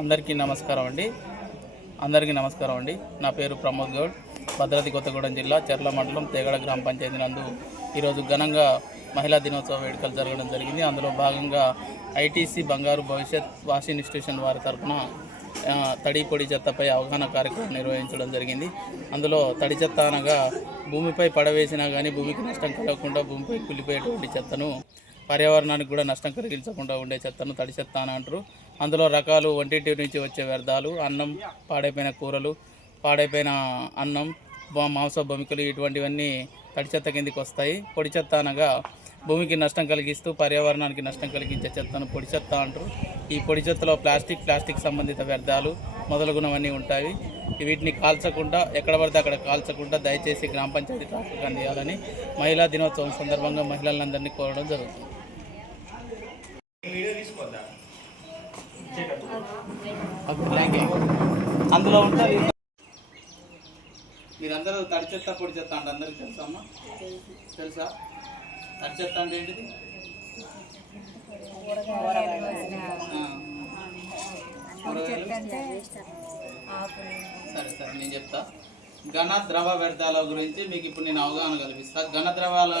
అందరికీ నమస్కారం అండి. అందరికీ నమస్కారం అండి. నా పేరు ప్రమోద్ గౌడ్. భద్రాద్రి కొత్తగూడెం జిల్లా చెర్ల మండలం తేగడ గ్రామ పంచాయతీ నందు ఈరోజు ఘనంగా మహిళా దినోత్సవ వేడుకలు జరగడం జరిగింది. అందులో భాగంగా ఐటీసీ బంగారు భవిష్యత్ వాషింగ్ ఇన్స్టిట్యూషన్ వారి తరఫున తడి పొడి చెత్తపై అవగాహన కార్యక్రమం నిర్వహించడం జరిగింది. అందులో తడి చెత్త అనగా భూమిపై పడవేసినా కానీ భూమికి నష్టం కలగకుండా భూమిపై కులిపోయేటువంటి చెత్తను పర్యావరణానికి కూడా నష్టం కలిగించకుండా ఉండే చెత్తను తడి చెత్త అని అంటారు. అందులో రకాలు వంటింటి నుంచి వచ్చే వ్యర్థాలు అన్నం పాడైపోయిన కూరలు పాడైపోయిన అన్నం మాంస బొమికలు ఇటువంటివన్నీ తడి చెత్త కిందికి వస్తాయి. పొడి చెత్త అనగా భూమికి నష్టం కలిగిస్తూ పర్యావరణానికి నష్టం కలిగించే చెత్తను పొడి చెత్త అంటారు. ఈ పొడి చెత్తలో ప్లాస్టిక్ ప్లాస్టిక్ సంబంధిత వ్యర్థాలు మొదలగునవన్నీ ఉంటాయి. వీటిని కాల్చకుండా ఎక్కడ పడితే అక్కడ కాల్చకుండా దయచేసి గ్రామ పంచాయతీ ట్రాఫిక్ అందియాలని మహిళా దినోత్సవం సందర్భంగా మహిళలందరినీ కోరడం జరుగుతుంది. అందులో ఉంటుంది మీరందరూ తడి చెత్త పొడి చెత్త అంటే అందరికి తెలుసా అమ్మా? తెలుసా? తడి చెత్త అంటే ఏంటిది? సరే సరే నేను చెప్తా. ఘన ద్రవ వ్యర్థాల గురించి మీకు ఇప్పుడు నేను అవగాహన కల్పిస్తా. ఘన ద్రవాల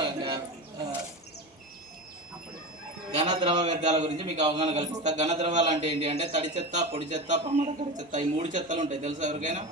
ద్రవ వ్యర్థాల గురించి మీకు అవగాహన కల్పిస్తా. ఘన ద్రవాలు అంటే ఏంటి అంటే తడి చెత్త పొడి చెత్త ప్రమాదకర చెత్త ఈ మూడు చెత్తలు ఉంటాయి. తెలుసా ఎవరికైనా?